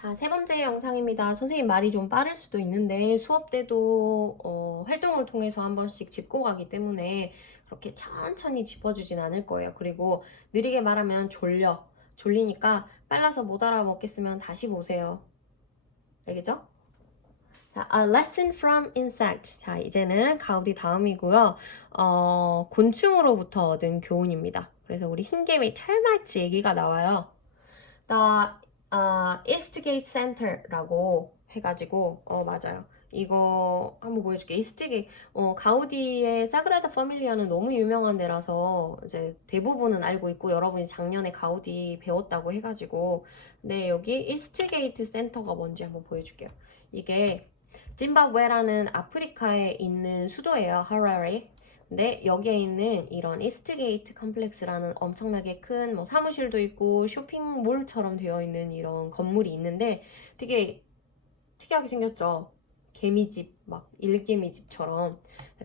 자, 세 번째 영상입니다. 선생님 말이 좀 빠를 수도 있는데 수업 때도 활동을 통해서 한 번씩 짚고 가기 때문에 그렇게 천천히 짚어주진 않을 거예요. 그리고 느리게 말하면 졸리니까 빨라서 못 알아먹겠으면 다시 보세요. 알겠죠? 자, A lesson from insects. 자, 이제는 가우디 다음이고요. 곤충으로부터 얻은 교훈입니다. 그래서 우리 흰개미 찰맞지 얘기가 나와요. The Eastgate Center라고 해가지고 맞아요. 이거 한번 보여줄게. 이스트게이트 가우디의 사그라다 파밀리아는 너무 유명한 데라서 이제 대부분은 알고 있고 여러분이 작년에 가우디 배웠다고 해가지고 네 여기 이스트게이트 센터가 뭔지 한번 보여줄게요. 이게 짐바브웨라는 아프리카에 있는 수도예요. 하라레. 근데 여기에 있는 이런 이스트게이트 컴플렉스라는 엄청나게 큰 뭐 사무실도 있고 쇼핑몰처럼 되어 있는 이런 건물이 있는데 되게 특이하게 생겼죠. 개미집, 막 일개미집처럼.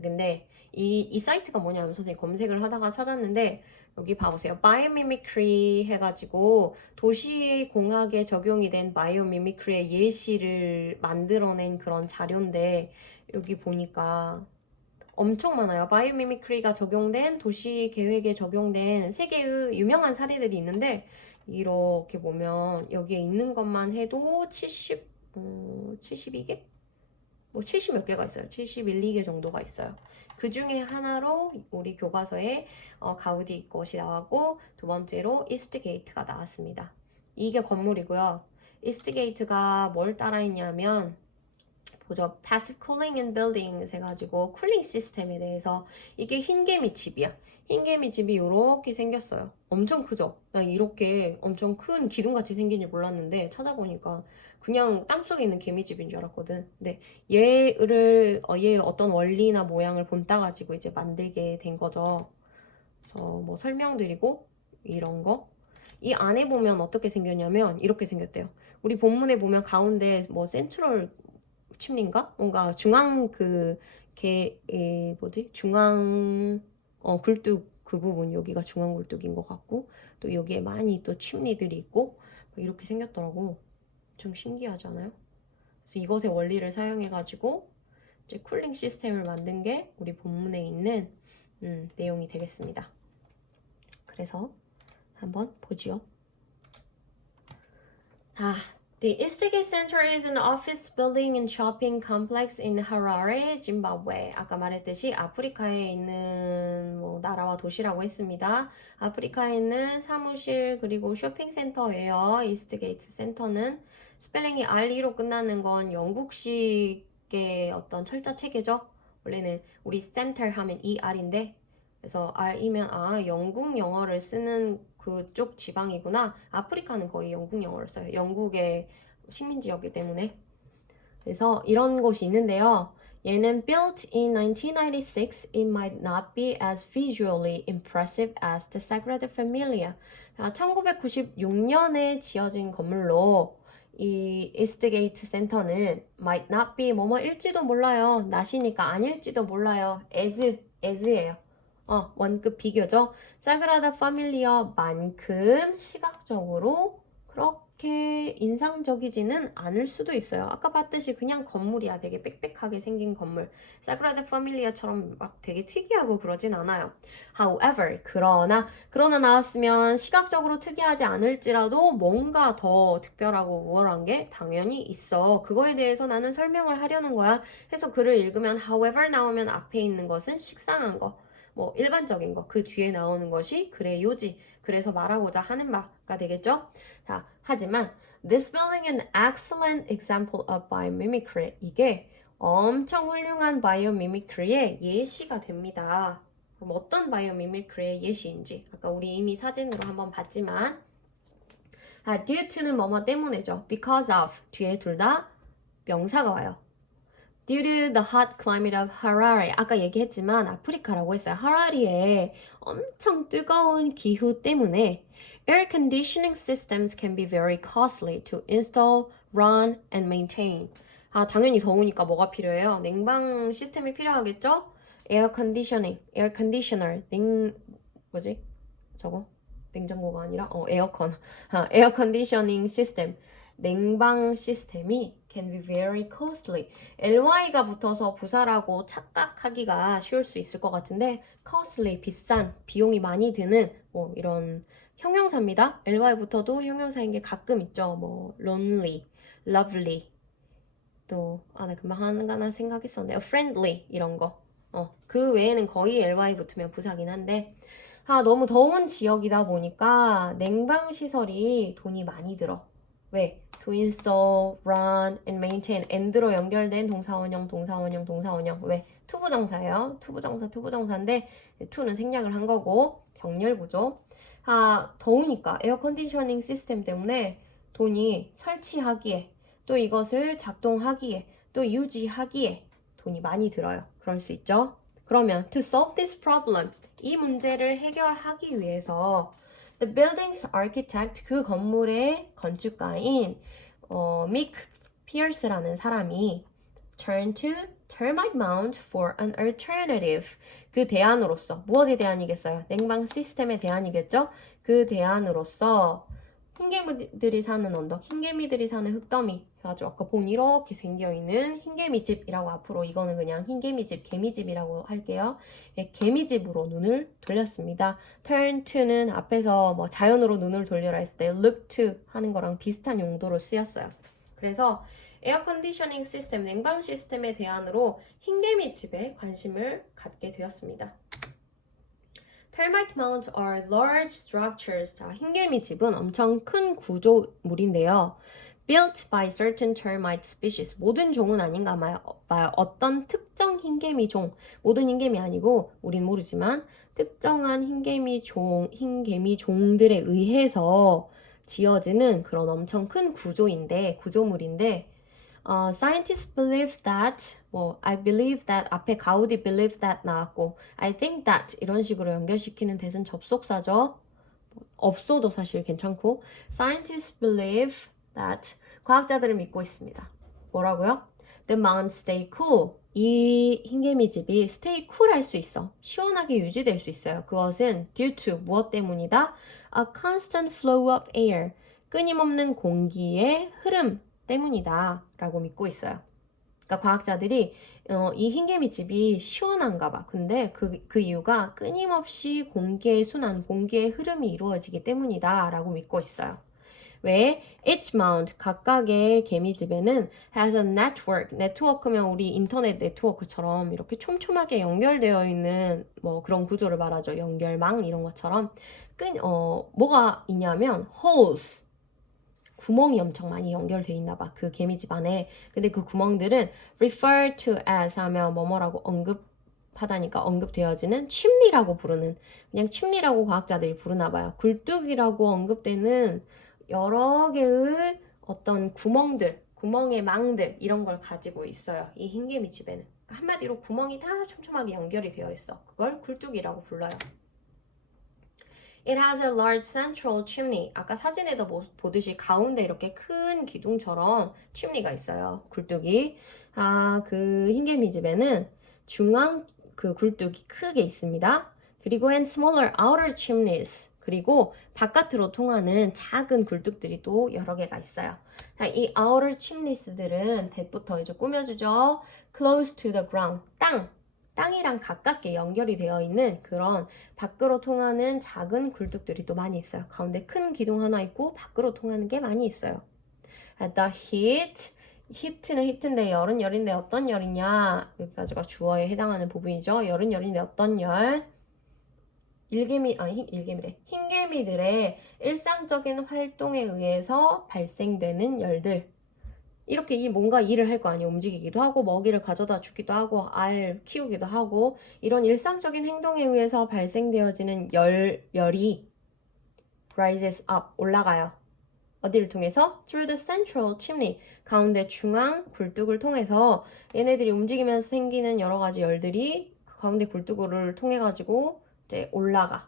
근데 이 사이트가 뭐냐면 선생님 검색을 하다가 찾았는데 여기 봐보세요. 바이오미미크리 해가지고 도시공학에 적용이 된 바이오미미크리의 예시를 만들어낸 그런 자료인데 여기 보니까 엄청 많아요. 바이오미미크리가 적용된 도시 계획에 적용된 세계의 유명한 사례들이 있는데 이렇게 보면 여기에 있는 것만 해도 72개? 뭐 70 몇 개가 있어요. 71, 2개 정도가 있어요. 그 중에 하나로 우리 교과서에 가우디 것이 나왔고 두 번째로 이스트게이트가 나왔습니다. 이게 건물이고요. 이스트게이트가 뭘 따라 있냐면 보죠. Passive Cooling and Buildings 해가지고 쿨링 시스템에 대해서 이게 흰개미 집이야. 흰개미 집이 이렇게 생겼어요. 엄청 크죠? 나 이렇게 엄청 큰 기둥같이 생긴 줄 몰랐는데 찾아보니까 그냥 땅속에 있는 개미집인 줄 알았거든. 근데 얘의 어떤 원리나 모양을 본따 가지고 이제 만들게 된 거죠. 그래서 뭐 설명드리고 이런 거. 이 안에 보면 어떻게 생겼냐면 이렇게 생겼대요. 우리 본문에 보면 가운데 뭐 센트럴 침리인가? 뭔가 중앙 중앙 굴뚝 그 부분 여기가 중앙 굴뚝인 것 같고 또 여기에 많이 또 침리들이 있고 이렇게 생겼더라고. 좀 신기하지 않아요? 그래서 이것의 원리를 사용해가지고 이제 쿨링 시스템을 만든 게 우리 본문에 있는 내용이 되겠습니다. 그래서 한번 보지요. The Eastgate Center is an office building and shopping complex in Harare, Zimbabwe. 아까 말했듯이 아프리카에 있는 나라와 도시라고 했습니다. 아프리카에 있는 사무실 그리고 쇼핑센터예요. 이스트게이트 센터는 스펠링이 RE로 끝나는 건 영국식의 어떤 철자 체계죠. 원래는 우리 센터 하면 ER인데 그래서 R이면 영국 영어를 쓰는 그쪽 지방이구나. 아프리카는 거의 영국 영어를 써요. 영국의 식민지였기 때문에. 그래서 이런 곳이 있는데요. 얘는 built in 1996, it might not be as visually impressive as the Sagrada Familia. 1996년에 지어진 건물로 이 이스트게이트 센터는 might not be 뭐뭐일지도 몰라요. not이니까 아닐지도 몰라요. as예요. 원급 비교죠. 사그라다 파밀리아만큼 시각적으로 그렇게 인상적이지는 않을 수도 있어요. 아까 봤듯이 그냥 건물이야. 되게 빽빽하게 생긴 건물. 사그라다 파밀리아처럼 막 되게 특이하고 그러진 않아요. However, 그러나 나왔으면 시각적으로 특이하지 않을지라도 뭔가 더 특별하고 우월한 게 당연히 있어. 그거에 대해서 나는 설명을 하려는 거야. 해서 글을 읽으면 however 나오면 앞에 있는 것은 식상한 거. 뭐 일반적인 거, 그 뒤에 나오는 것이 그래 요지. 그래서 말하고자 하는 바가 되겠죠? 자, 하지만 this building an excellent example of biomimicry. 이게 엄청 훌륭한 바이오미미크리의 예시가 됩니다. 그럼 어떤 바이오미미크리의 예시인지 아까 우리 이미 사진으로 한번 봤지만 due to는 뭐뭐 때문에죠. because of 뒤에 둘 다 명사가 와요. Due to the hot climate of Harare. 아까 얘기했지만 아프리카라고 했어요. 하라리의 엄청 뜨거운 기후 때문에 air conditioning systems can be very costly to install, run, and maintain. 당연히 더우니까 뭐가 필요해요? 냉방 시스템이 필요하겠죠? air conditioning, air conditioner, 저거? 냉장고가 아니라 에어컨. 에어 컨디셔닝 시스템. 냉방 시스템이 can be very costly. ly가 붙어서 부사라고 착각하기가 쉬울 수 있을 것 같은데 costly, 비싼, 비용이 많이 드는 뭐 이런 형용사입니다. ly 붙어도 형용사인 게 가끔 있죠. 뭐 lonely, lovely, 또 나 금방 하나 생각했었는데 friendly 이런 거. 그 외에는 거의 ly 붙으면 부사긴 한데 너무 더운 지역이다 보니까 냉방 시설이 돈이 많이 들어. 왜? to install, run, and maintain, and로 연결된 동사원형. 왜? 투부정사예요. 투부정사인데 to는 생략을 한 거고 병렬 구조. 더우니까 에어 컨디셔닝 시스템 때문에 돈이 설치하기에 또 이것을 작동하기에 또 유지하기에 돈이 많이 들어요. 그럴 수 있죠. 그러면 to solve this problem, 이 문제를 해결하기 위해서 the building's architect, 그 건물의 건축가인 미크 피어스라는 사람이 turn to termite mound for an alternative. 그 대안으로서 무엇의 대안이겠어요? 냉방 시스템의 대안이겠죠? 그 대안으로서 흰개미들이 사는 언덕, 흰개미들이 사는 흙더미 해가지고 아까 본 이렇게 생겨있는 흰개미집이라고 앞으로 이거는 그냥 흰개미집, 개미집이라고 할게요. 개미집으로 눈을 돌렸습니다. turn to는 앞에서 뭐 자연으로 눈을 돌려라 했을 때 look to 하는 거랑 비슷한 용도로 쓰였어요. 그래서 에어 컨디셔닝 시스템, 냉방 시스템의 대안으로 흰개미집에 관심을 갖게 되었습니다. Termite mounds are large structures. 자, 흰개미집은 엄청 큰 구조물인데요. Built by certain termite species. 모든 종은 아닌가 봐요. 어떤 특정 흰개미 종. 모든 흰개미 아니고 우린 모르지만 특정한 흰개미 종들에 의해서 지어지는 그런 엄청 큰 구조물인데 scientists believe that, I believe that 앞에 가우디 believe that 나왔고 I think that 이런 식으로 연결시키는 대신 접속사죠. 없어도 사실 괜찮고 scientists believe that 과학자들은 믿고 있습니다. 뭐라고요? The mounds stay cool. 이 흰개미집이 stay cool 할 수 있어. 시원하게 유지될 수 있어요. 그것은 due to 무엇 때문이다? A constant flow of air. 끊임없는 공기의 흐름 때문이다 라고 믿고 있어요. 그러니까 과학자들이 이 흰개미집이 시원한가 봐. 근데 그 이유가 끊임없이 공기의 순환, 공기의 흐름이 이루어지기 때문이다 라고 믿고 있어요. 왜? Each mound, 각각의 개미집에는 has a network. 네트워크면 우리 인터넷 네트워크처럼 이렇게 촘촘하게 연결되어 있는 뭐 그런 구조를 말하죠. 연결망 이런 것처럼 뭐가 있냐면 holes. 구멍이 엄청 많이 연결돼 있나 봐. 그 개미집 안에. 근데 그 구멍들은 refer to as 하면 뭐뭐라고 언급하다니까 언급되어지는 chimney라고 부르는, 그냥 chimney라고 과학자들이 부르나 봐요. 굴뚝이라고 언급되는 여러 개의 어떤 구멍의 망들 이런 걸 가지고 있어요. 이 흰개미집에는. 그러니까 한마디로 구멍이 다 촘촘하게 연결이 되어 있어. 그걸 굴뚝이라고 불러요. It has a large central chimney. 아까 사진에도 보듯이 가운데 이렇게 큰 기둥처럼 chimney가 있어요. 굴뚝이. 그 흰개미집에는 중앙 그 굴뚝이 크게 있습니다. 그리고 and smaller outer chimneys. 그리고 바깥으로 통하는 작은 굴뚝들이 또 여러 개가 있어요. 이 outer chimneys들은 대부터 이제 꾸며주죠. Close to the ground. 땅이랑 가깝게 연결이 되어 있는 그런 밖으로 통하는 작은 굴뚝들이 또 많이 있어요. 가운데 큰 기둥 하나 있고 밖으로 통하는 게 많이 있어요. The heat는 히트인데 열인데 어떤 열이냐? 여기까지가 주어에 해당하는 부분이죠. 열인데 어떤 열? 흰개미들의 일상적인 활동에 의해서 발생되는 열들. 이렇게 뭔가 일을 할 거 아니에요. 움직이기도 하고 먹이를 가져다 주기도 하고 알 키우기도 하고 이런 일상적인 행동에 의해서 발생되어지는 열이 rises up, 올라가요. 어디를 통해서? Through the central chimney, 가운데 중앙 굴뚝을 통해서 얘네들이 움직이면서 생기는 여러 가지 열들이 가운데 굴뚝을 통해 가지고 이제 올라가.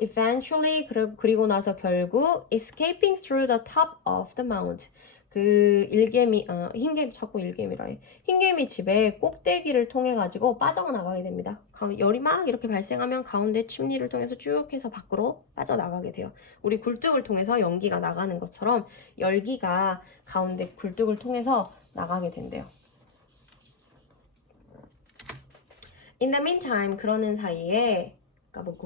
Eventually, 그리고 나서 결국 escaping through the top of the mound, 그 흰개미 자꾸 일개미라 해. 흰개미 집의 꼭대기를 통해 가지고 빠져나가게 됩니다. 열이 막 이렇게 발생하면 가운데 침니를 통해서 쭉 해서 밖으로 빠져나가게 돼요. 우리 굴뚝을 통해서 연기가 나가는 것처럼 열기가 가운데 굴뚝을 통해서 나가게 된대요. In the meantime, 그러는 사이에,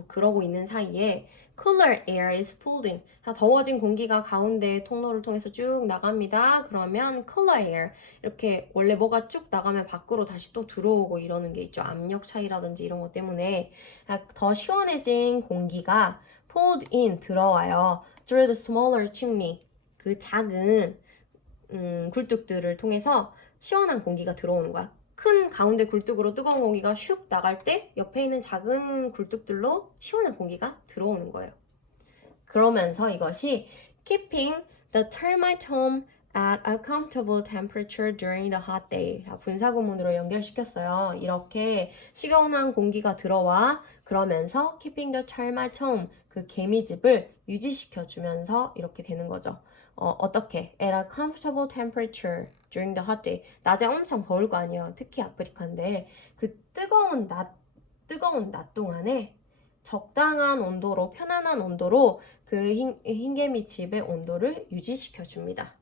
그러고 있는 사이에 cooler air is pulled in. 더워진 공기가 가운데 통로를 통해서 쭉 나갑니다. 그러면 cooler air, 이렇게 원래 뭐가 쭉 나가면 밖으로 다시 또 들어오고 이러는 게 있죠. 압력 차이라든지 이런 것 때문에 더 시원해진 공기가 pulled in, 들어와요. through the smaller chimney, 그 작은 굴뚝들을 통해서 시원한 공기가 들어오는 거야. 큰 가운데 굴뚝으로 뜨거운 공기가 슉 나갈 때 옆에 있는 작은 굴뚝들로 시원한 공기가 들어오는 거예요. 그러면서 이것이 keeping the termite home at a comfortable temperature during the hot day. 분사구문으로 연결시켰어요. 이렇게 시원한 공기가 들어와 그러면서 keeping the termite home, 그 개미집을 유지시켜주면서 이렇게 되는 거죠. 어떻게? At a comfortable temperature during the hot day. 낮에 엄청 더울 거 아니에요. 특히 아프리카인데 그 뜨거운 낮 동안에 적당한 온도로, 편안한 온도로 그 흰개미 집의 온도를 유지시켜줍니다.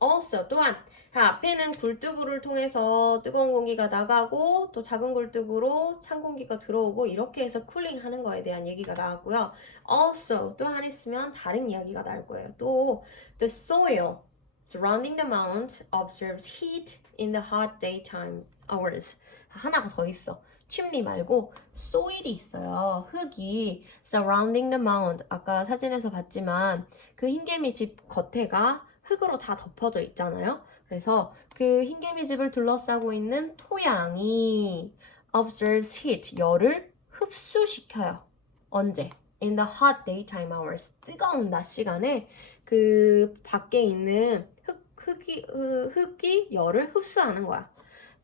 Also, 또한 앞에는 굴뚝을 통해서 뜨거운 공기가 나가고 또 작은 굴뚝으로 찬 공기가 들어오고 이렇게 해서 쿨링 하는 거에 대한 얘기가 나왔고요. Also, 또한 했으면 다른 이야기가 나올 거예요. 또 the soil surrounding the mount observes heat in the hot daytime hours. 하나가 더 있어. 침리 말고 soil이 있어요. 흙이 surrounding the mount. 아까 사진에서 봤지만 그 흰개미 집 겉에가 흙으로 다 덮어져 있잖아요. 그래서 그 흰개미 집을 둘러싸고 있는 토양이 observes heat, 열을 흡수시켜요. 언제? In the hot daytime hours, 뜨거운 낮 시간에 그 밖에 있는 흙이 열을 흡수하는 거야.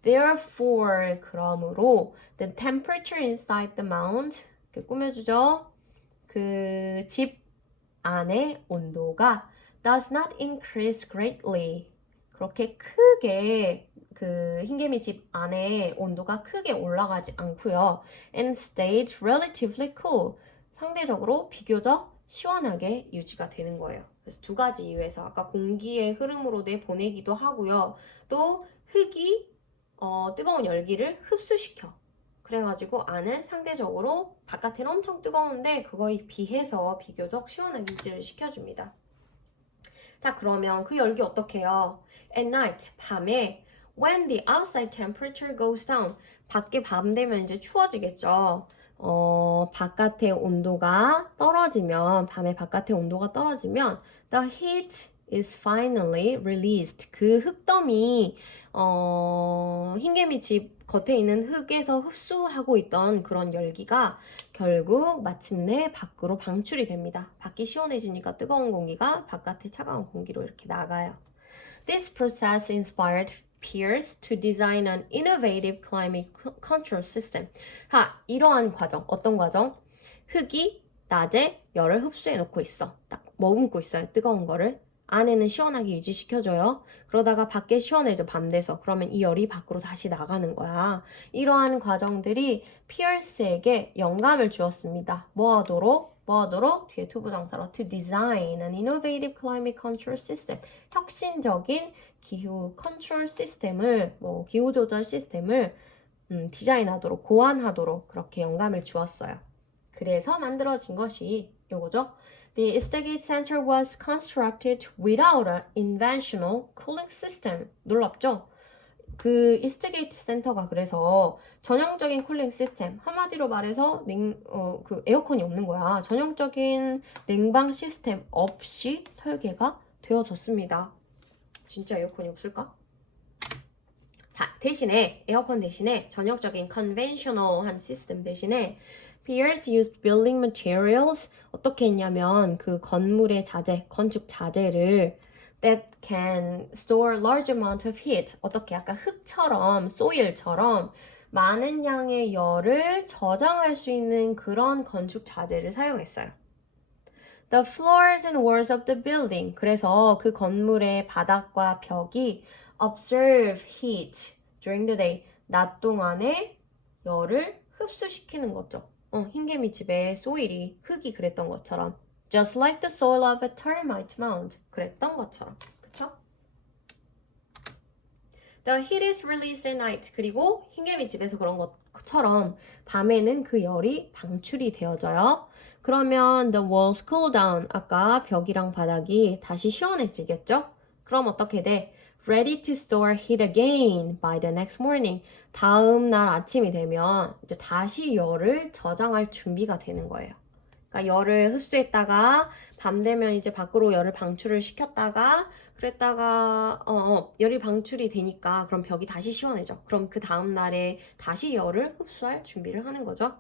Therefore, 그러므로 the temperature inside the mound, 꾸며주죠. 그 집 안의 온도가 does not increase greatly. 그렇게 크게 그 흰개미 집 안에 온도가 크게 올라가지 않고요. And stayed relatively cool. 상대적으로 비교적 시원하게 유지가 되는 거예요. 그래서 두 가지 이유에서 아까 공기의 흐름으로 내보내기도 하고요. 또 흙이 뜨거운 열기를 흡수시켜. 그래가지고 안은 상대적으로 바깥에는 엄청 뜨거운데 그거에 비해서 비교적 시원하게 유지를 시켜줍니다. 자, 그러면 그 열기 어떻게 해요? At night, 밤에 when the outside temperature goes down, 밖에 밤 되면 이제 추워지겠죠. 바깥의 온도가 떨어지면, 밤에 바깥의 온도가 떨어지면 the heat is finally released. 그 흙더미, 흰개미 집 겉에 있는 흙에서 흡수하고 있던 그런 열기가 결국 마침내 밖으로 방출이 됩니다. 밖이 시원해지니까 뜨거운 공기가 바깥에 차가운 공기로 이렇게 나가요. This process inspired Pierce to design an innovative climate control system. 이러한 과정, 어떤 과정? 흙이 낮에 열을 흡수해 놓고 있어. 딱 머금고 있어요. 뜨거운 거를. 안에는 시원하게 유지시켜줘요. 그러다가 밖에 시원해져, 밤 돼서. 그러면 이 열이 밖으로 다시 나가는 거야. 이러한 과정들이 피어스에게 영감을 주었습니다. 뭐 하도록? 뒤에 투부정사로 to design an innovative climate control system. 혁신적인 기후 컨트롤 시스템을, 기후 조절 시스템을 디자인하도록, 고안하도록 그렇게 영감을 주었어요. 그래서 만들어진 것이 요거죠. The Eastgate Center was constructed without an conventional cooling system. 놀랍죠? 그 이스트게이트 센터가 그래서 전형적인 쿨링 시스템, 한마디로 말해서 그 에어컨이 없는 거야. 전형적인 냉방 시스템 없이 설계가 되어졌습니다. 진짜 에어컨이 없을까? 자, 대신에 에어컨 대신에 전형적인 conventional한 시스템 대신에 Pierce used building materials. 어떻게 했냐면 그 건물의 자재, 건축 자재를 that can store large amount of heat. 어떻게 약간 흙처럼, soil처럼 많은 양의 열을 저장할 수 있는 그런 건축 자재를 사용했어요. The floors and walls of the building. 그래서 그 건물의 바닥과 벽이 observe heat during the day. 낮 동안에 열을 흡수시키는 거죠. 흰개미 집의 소일이 흙이 그랬던 것처럼. Just like the soil of a termite mound. 그랬던 것처럼. 그쵸? The heat is released at night. 그리고 흰개미 집에서 그런 것처럼 밤에는 그 열이 방출이 되어져요. 그러면 the walls cool down. 아까 벽이랑 바닥이 다시 시원해지겠죠? 그럼 어떻게 돼? Ready to store heat again by the next morning. 다음 날 아침이 되면 이제 다시 열을 저장할 준비가 되는 거예요. 그러니까 열을 흡수했다가 밤 되면 이제 밖으로 열을 방출을 시켰다가 그랬다가 열이 방출이 되니까 그럼 벽이 다시 시원해져. 그럼 그 다음 날에 다시 열을 흡수할 준비를 하는 거죠.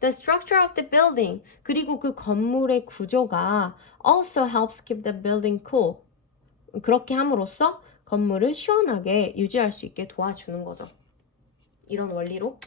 The structure of the building 그리고 그 건물의 구조가 also helps keep the building cool. 그렇게 함으로써 건물을 시원하게 유지할 수 있게 도와주는 거죠. 이런 원리로.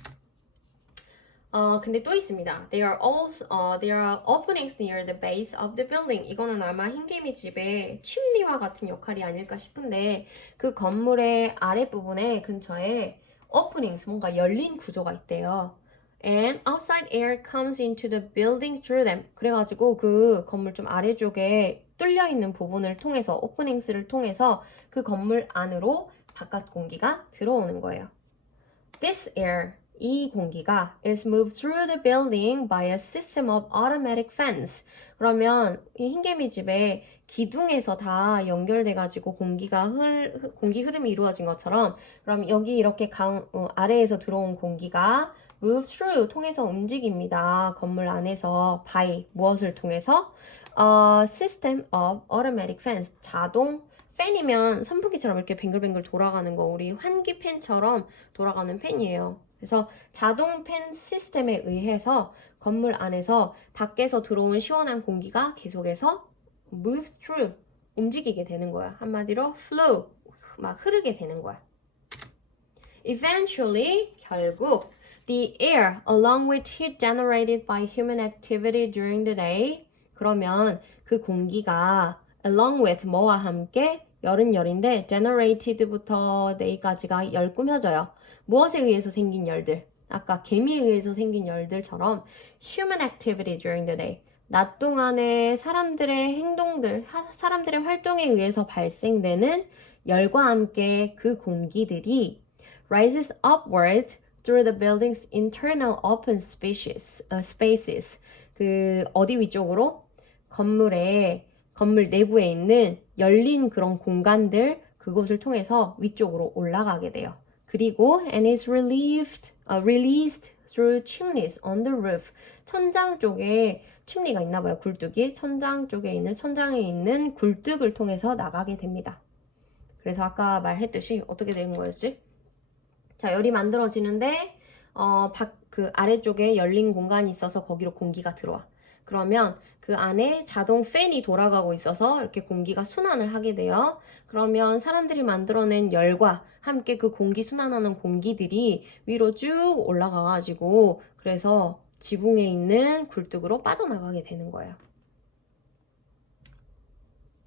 근데 또 있습니다. There are openings near the base of the building. 이거는 아마 흰개미 집의 침리와 같은 역할이 아닐까 싶은데 그 건물의 아랫부분에 근처에 openings, 뭔가 열린 구조가 있대요. And outside air comes into the building through them. 그래가지고 그 건물 좀 아래쪽에 뚫려 있는 부분을 통해서 openings를 통해서 그 건물 안으로 바깥 공기가 들어오는 거예요. This air, 이 공기가 is moved through the building by a system of automatic fans. 그러면 이 흰개미 집에 기둥에서 다 연결돼가지고 공기 흐름이 이루어진 것처럼 그럼 여기 이렇게 아래에서 들어온 공기가 move through 통해서 움직입니다. 건물 안에서 by 무엇을 통해서? System of automatic fans. 자동 팬이면 선풍기처럼 이렇게 뱅글뱅글 돌아가는 거 우리 환기 팬처럼 돌아가는 팬이에요. 그래서 자동 팬 시스템에 의해서 건물 안에서 밖에서 들어온 시원한 공기가 계속해서 move through 움직이게 되는 거야. 한마디로 flow 막 흐르게 되는 거야. Eventually 결국 the air along with heat generated by human activity during the day 그러면 그 공기가 along with 뭐와 함께 열은 열인데 generated부터 day까지가 열 꾸며져요. 무엇에 의해서 생긴 열들? 아까 개미에 의해서 생긴 열들처럼 human activity during the day. 낮 동안에 사람들의 행동들, 사람들의 활동에 의해서 발생되는 열과 함께 그 공기들이 rises upward through the building's internal open spaces. 그 어디 위쪽으로? 건물 내부에 있는 열린 그런 공간들 그곳을 통해서 위쪽으로 올라가게 돼요. 그리고 and is released through chimneys on the roof. 천장 쪽에 침리가 있나 봐요. 굴뚝이 천장에 있는 굴뚝을 통해서 나가게 됩니다. 그래서 아까 말했듯이 어떻게 되는 거였지? 자, 열이 만들어지는데 그 아래쪽에 열린 공간이 있어서 거기로 공기가 들어와. 그러면 그 안에 자동 팬이 돌아가고 있어서 이렇게 공기가 순환을 하게 돼요. 그러면 사람들이 만들어낸 열과 함께 그 공기 순환하는 공기들이 위로 쭉 올라가가지고 그래서 지붕에 있는 굴뚝으로 빠져나가게 되는 거예요.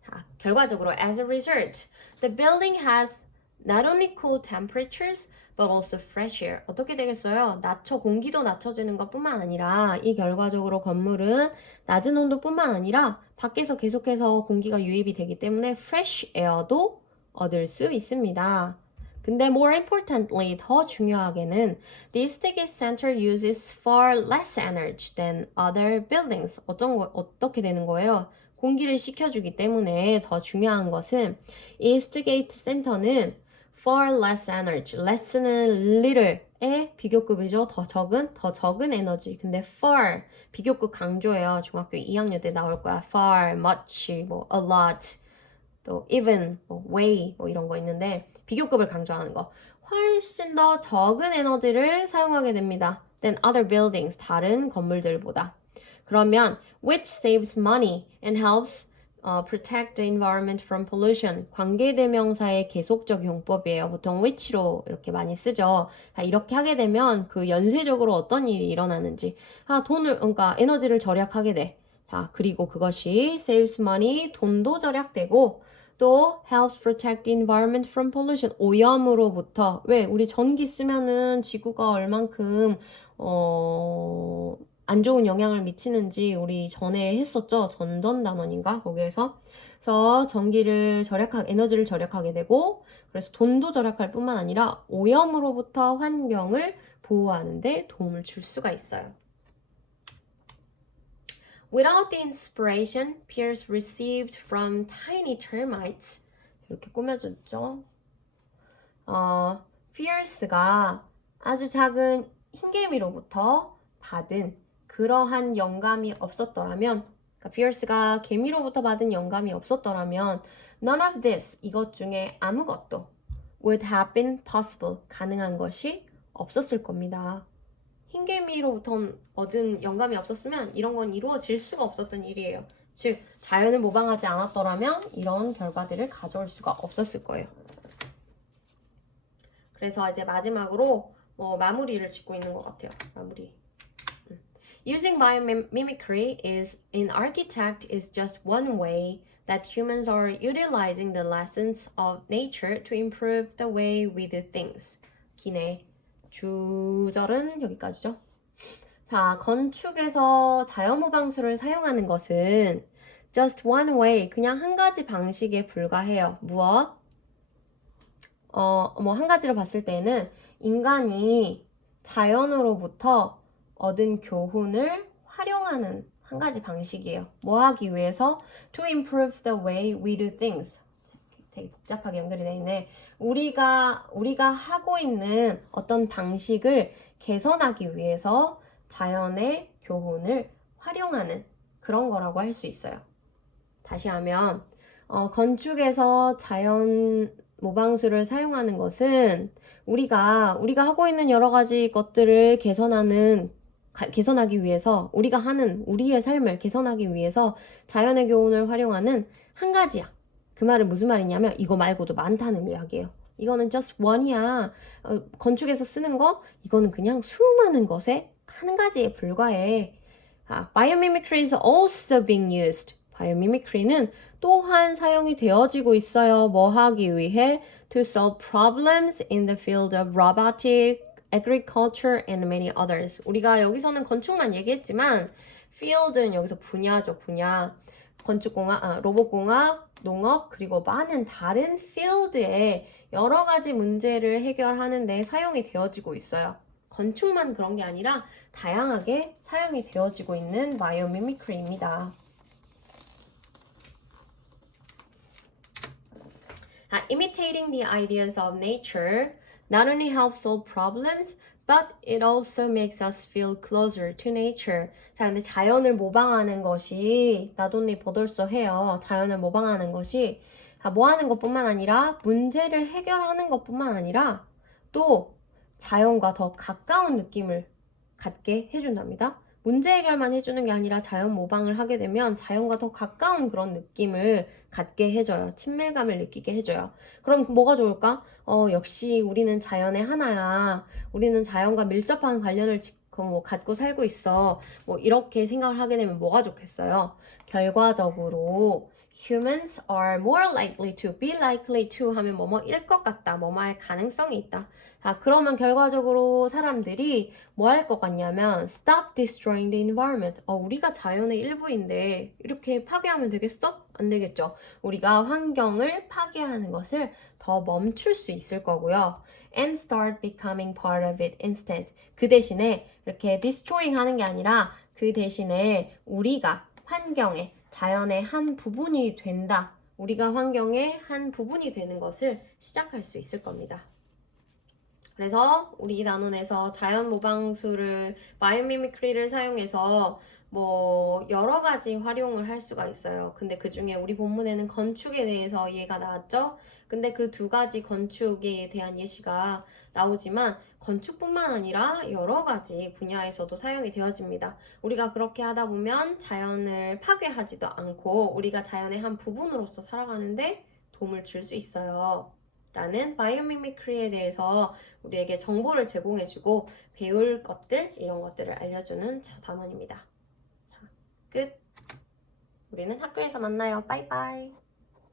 자, 결과적으로 as a result, the building has not only cool temperatures but also fresh air. 어떻게 되겠어요? 공기도 낮춰지는 것뿐만 아니라 이 결과적으로 건물은 낮은 온도뿐만 아니라 밖에서 계속해서 공기가 유입이 되기 때문에 fresh air도 얻을 수 있습니다. 근데 more importantly, 더 중요하게는 the Eastgate Center uses far less energy than other buildings. 어떻게 되는 거예요? 공기를 식혀주기 때문에 더 중요한 것은 Eastgate Center는 far less energy. less는 little의 비교급이죠. 더 적은 에너지. 근데 far 비교급 강조예요. 중학교 2학년 때 나올 거야. far, much, a lot, 또 even, way 이런 거 있는데 비교급을 강조하는 거. 훨씬 더 적은 에너지를 사용하게 됩니다. than other buildings. 다른 건물들보다. 그러면 which saves money and helps protect the environment from pollution. 관계대명사의 계속적 용법이에요. 보통 which로 이렇게 많이 쓰죠. 이렇게 하게 되면 그 연쇄적으로 어떤 일이 일어나는지. 그러니까 에너지를 절약하게 돼. 자, 그리고 그것이 saves money, 돈도 절약되고 또 helps protect the environment from pollution, 오염으로부터. 왜? 우리 전기 쓰면은 지구가 얼만큼 안 좋은 영향을 미치는지 우리 전에 했었죠. 전전단원인가? 거기에서. 그래서 에너지를 절약하게 되고, 그래서 돈도 절약할 뿐만 아니라 오염으로부터 환경을 보호하는 데 도움을 줄 수가 있어요. Without the inspiration Pierce received from tiny termites, 이렇게 꾸며줬죠. Pierce가 아주 작은 흰개미로부터 받은 그러한 영감이 없었더라면, 그러니까 Pierce가 개미로부터 받은 영감이 없었더라면 none of this, 이것 중에 아무것도 would have been possible, 가능한 것이 없었을 겁니다. 흰개미로부터 얻은 영감이 없었으면 이런 건 이루어질 수가 없었던 일이에요. 즉, 자연을 모방하지 않았더라면 이런 결과들을 가져올 수가 없었을 거예요. 그래서 이제 마지막으로 마무리를 짓고 있는 것 같아요. 마무리. Using biomimicry in architect is just one way that humans are utilizing the lessons of nature to improve the way we do things. 기네. 주절은 여기까지죠. 자, 건축에서 자연모방술을 사용하는 것은 just one way, 그냥 한 가지 방식에 불과해요. 무엇? 한 가지로 봤을 때는 인간이 자연으로부터 얻은 교훈을 활용하는 한 가지 방식이에요. 뭐 하기 위해서? To improve the way we do things. 되게 복잡하게 연결이 되어 있네. 우리가 하고 있는 어떤 방식을 개선하기 위해서 자연의 교훈을 활용하는 그런 거라고 할 수 있어요. 다시 하면 건축에서 자연 모방술을 사용하는 것은 우리가 하고 있는 여러 가지 것들을 개선하기 위해서, 우리가 하는 우리의 삶을 개선하기 위해서 자연의 교훈을 활용하는 한 가지야. 그 말은 무슨 말이냐면 이거 말고도 많다는 이야기예요. 이거는 just one이야. 건축에서 쓰는 거, 이거는 그냥 수많은 것의 한 가지에 불과해. Biomimicry is also being used. 바이오미미크리는 또한 사용이 되어지고 있어요. 뭐 하기 위해? To solve problems in the field of robotic, agriculture, and many others. 우리가 여기서는 건축만 얘기했지만 field는 여기서 분야죠, 분야. 건축공학, 로봇공학, 농업, 그리고 많은 다른 field에 여러 가지 문제를 해결하는 데 사용이 되어지고 있어요. 건축만 그런 게 아니라 다양하게 사용이 되어지고 있는 바이오미미크리입니다. Imitating the ideas of nature not only helps solve problems, but it also makes us feel closer to nature. 자, 근데 자연을 모방하는 것이 나돈니 보돌소해요. 자연을 모방하는 것이 뭐 하는 것뿐만 아니라 문제를 해결하는 것뿐만 아니라 또 자연과 더 가까운 느낌을 갖게 해준답니다. 문제 해결만 해주는 게 아니라 자연 모방을 하게 되면 자연과 더 가까운 그런 느낌을 갖게 해줘요. 친밀감을 느끼게 해줘요. 그럼 뭐가 좋을까? 역시 우리는 자연의 하나야. 우리는 자연과 밀접한 관련을 갖고 살고 있어. 이렇게 생각을 하게 되면 뭐가 좋겠어요? 결과적으로 humans are more likely to, be likely to 하면 뭐뭐일 것 같다. 뭐뭐 할 가능성이 있다. 자, 그러면 결과적으로 사람들이 뭐 할 것 같냐면 stop destroying the environment. 우리가 자연의 일부인데 이렇게 파괴하면 되겠어? 안 되겠죠. 우리가 환경을 파괴하는 것을 더 멈출 수 있을 거고요. And start becoming part of it instead. 그 대신에 이렇게 destroying 하는 게 아니라 그 대신에 우리가 환경의 자연의 한 부분이 된다. 우리가 환경의 한 부분이 되는 것을 시작할 수 있을 겁니다. 그래서 우리 단원에서 자연 모방술을 바이오미미크리를 사용해서 여러 가지 활용을 할 수가 있어요. 근데 그 중에 우리 본문에는 건축에 대해서 예가 나왔죠? 근데 그 두 가지 건축에 대한 예시가 나오지만 건축뿐만 아니라 여러 가지 분야에서도 사용이 되어집니다. 우리가 그렇게 하다 보면 자연을 파괴하지도 않고 우리가 자연의 한 부분으로서 살아가는데 도움을 줄 수 있어요. 라는 바이오미미크리에 대해서 우리에게 정보를 제공해주고 배울 것들, 이런 것들을 알려주는 단원입니다. 자, 끝! 우리는 학교에서 만나요. 빠이빠이.